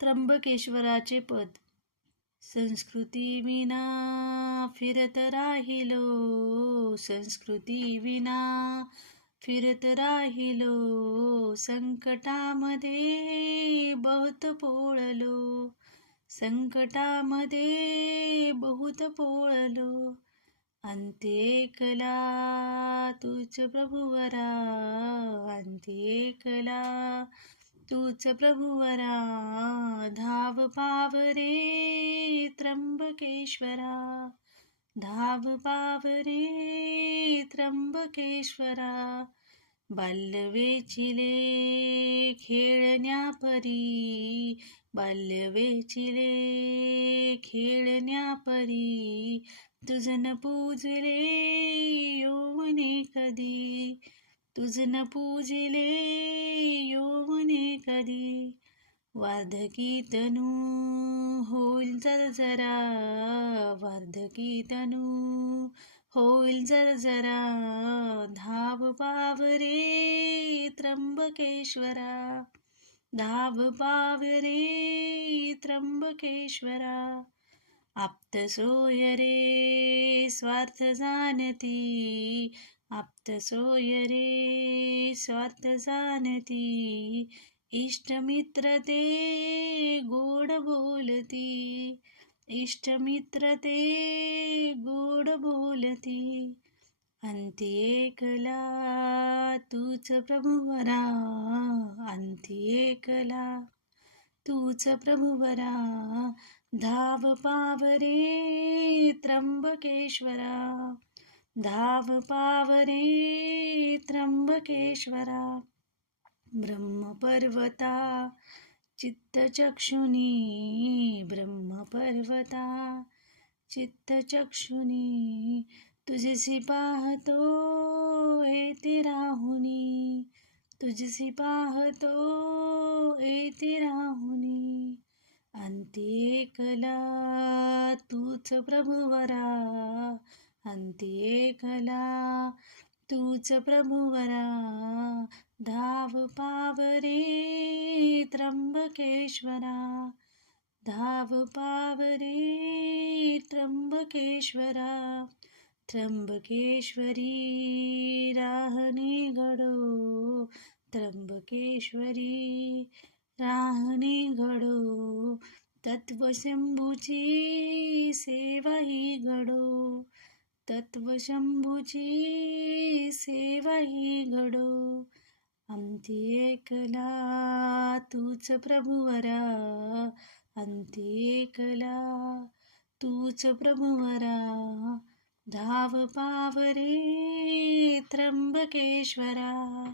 त्र्यंबकेश्वराचे पद. संस्कृती विना फिरत राहिलो. संस्कृती विना फिरत राहिलो. संकटामध्ये बहुत पोळलो. संकटामध्ये बहुत पोळलो. अंत्येकला तुझ प्रभुवरा. अंत्येकला तूच प्रभुवरा धाव पावरे त्र्यंबकेश्वरा. धाव पावरे त्र्यंबकेश्वरा. बाल्यवेचिले खेळण्या परी बाल्यवेचिले खेळण्या परी तुझन पूजले योवने कधी? तुझन पूजिले योवने कधी? वार्धकी तनू होईल जरा वार्धकी तनू होईल जरा धाव पावरे त्र्यंबकेश्वरा धाव पावरे त्र्यंबकेश्वरा. आप्त सोय रे स्वार्थ जाणती आप्त सोय रे स्वार्थ जाणती इष्टमित्र ते गोड बोलती इष्टमित्र ते गोड बोलती. अंती एकला तूच प्रभुवरा अंती एकला तूच प्रभुवरा धाव पावरे त्र्यंबकेश्वरा. धाव पावरे त्र्यंबकेश्वरा ब्रह्मपर्वता चित्तचक्षुनी ब्रह्मपर्वता चित्तचक्षुनी तुझसी पाहतो येते राहुनी तुझसी पाहतो येते राहुनी अंत्येकला तूच प्रभुवरा अंत्येकला तूच प्रभुवरा धाव पावरे त्र्यंबकेश्वरा धाव पावरे त्र्यंबकेश्वरा त्र्यंबकेश्वरी राहणे घडो त्र्यंबकेश्वरी राहणे घडो तत्वशंभूची सेवा ही घडो तत्वशंभूची सेवा ही घडो. अंती एकला तूच प्रभुवरा. अंती एकला तूच प्रभुवरा. धाव पावरे त्र्यंबकेश्वरा.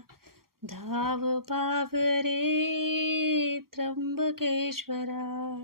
धाव पावरे त्र्यंबकेश्वरा.